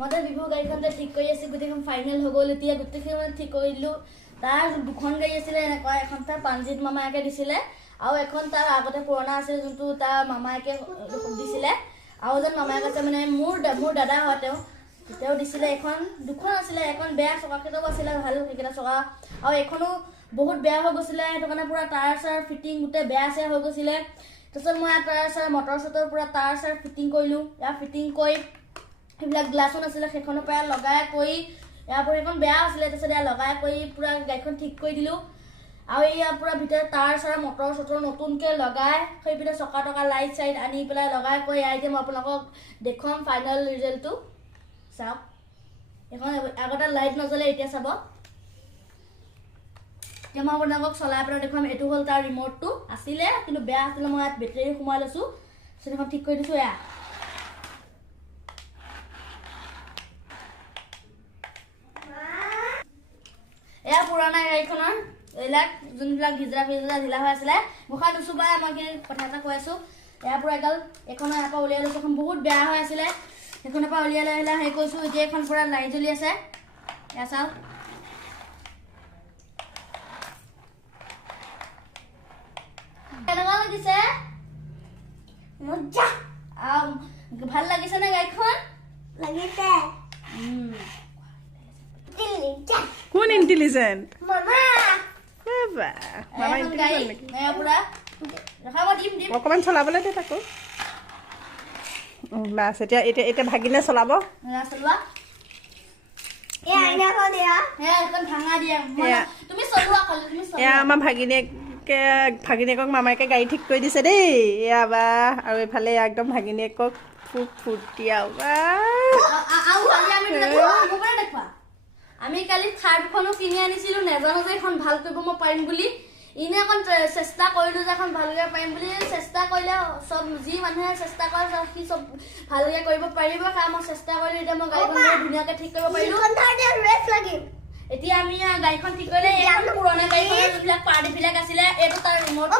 মতে বিভু গাড়ীখনতে ঠিক কৰি আছে গোটেইখন ফাইনেল হৈ গ'ল এতিয়া গোটেইখিনি মানে ঠিক কৰি দিলোঁ তাৰ দুখন গাড়ী আছিলে এনেকুৱা এখন তাৰ পাঞ্জিত মামায়েকে দিছিলে আৰু এখন তাৰ আগতে পুৰণা আছিল যোনটো তাৰ মামায়েকে দিছিলে আৰু এজন মামায়েক আছে মানে মোৰ দাদা হয় তেওঁ দিছিলে এখন দুখন আছিলে এখন বেয়া চকাকেইটাও আছিলে ভাল সেইকেইটা চকা আৰু এখনো বহুত বেয়া হৈ গৈছিলে সেইটো কাৰণে পুৰা টায়াৰ চাৰ ফিটিং গোটেই বেয়া চেয়া হৈ গৈছিলে তাৰপিছত মই টায়াৰ চাৰ মটৰ চটৰ পুৰা টায়াৰ চাৰ ফিটিং কৰিলোঁ ইয়াৰ ফিটিং কৰি সেইবিলাক গ্লাছো নাছিলে সেইখনৰ পৰা লগাই কৰি ইয়াৰ পৰা সেইখন বেয়া আছিলে তাৰপিছত ইয়াৰ লগাই কৰি পুৰা গাড়ীখন ঠিক কৰি দিলোঁ আৰু ইয়াৰ পুৰা ভিতৰত টায়াৰ চাৰ মটৰ চটৰ নতুনকৈ লগাই সেইপিনে চকা টকা লাইট চাইট আনি পেলাই লগাই কৰি এতিয়া মই আপোনালোকক দেখুৱাম ফাইনেল ৰিজাল্টটো চাওক এখন আগতে লাইট নজ্বলে এতিয়া চাব এতিয়া মই আপোনালোকক চলাই পেলাই দেখুৱাম এইটো হ'ল তাৰ ৰিম'টটো আছিলে কিন্তু বেয়া আছিলে মই ইয়াত বেটেৰী সোমাই লৈছোঁ সেইখন ঠিক কৰি দিছোঁ এয়া এয়া পুৰণা গাড়ীখনৰ এইবিলাক যোনবিলাক ভিজৰা ঢিলা হৈ আছিলে মুখা নুচুবাই মই কথা এটা কৈ আছোঁ ইয়াৰ পৰা এডাল এইখনৰ ইয়াৰ পৰা উলিয়াই লৈছোঁ এখন বহুত বেয়া হৈ আছিলে সেইখনৰ পৰা উলিয়াই লৈ আহিলে হেৰি কৈছোঁ এতিয়া এখন পুৰা লাইট জ্বলি আছে এয়া চাওক কেনেকুৱা লাগিছে মজা ভাল লাগিছে নে গাড়ীখন লাগিছে কোন ইন্টেলিজেন্ট মামা বাবা মামা ইন্টেলিজেন্ট নেকি এয়া পুৰা ৰখাব দিম অকমান চলাবলৈ দে তাকো বাছ এতিয়া এতিয়া এতিয়া ভাগিনে চলাব চলোৱা এই আইনাখন দিয়া হে এখন ভাঙা দিয়া তুমি চলোৱা কল তুমি চলোৱা এয়া আমাৰ ভাগিনীয়েকক মামায়েকে গাড়ী ঠিক কৰি দিছে দেই এয়া বা আৰু এইফালে একদম ভাগিনীয়েকক খুব ফূৰ্তি আমি কালি থাৰ্ডখনো কিনি আনিছিলোঁ নেজানো যে এখন ভাল কৰিব মই পাৰিম বুলি ইনে এখন চেষ্টা কৰিলোঁ যে এখন ভালকৈ পাৰিম বুলি চেষ্টা কৰিলে চব যি মানুহে চেষ্টা কৰে সি চব ভালকৈ কৰিব পাৰিব কাৰণ মই চেষ্টা কৰিলোঁ এতিয়া মই গাড়ীখন ধুনীয়াকৈ ঠিক কৰিব পাৰিলোঁ এতিয়া আমি গাড়ীখন ঠিক কৰিলে এইখন পুৰণা গাড়ীখনৰ যোনবিলাক পাৰ্টবিলাক আছিলে এইটো তাৰ ৰিম'ট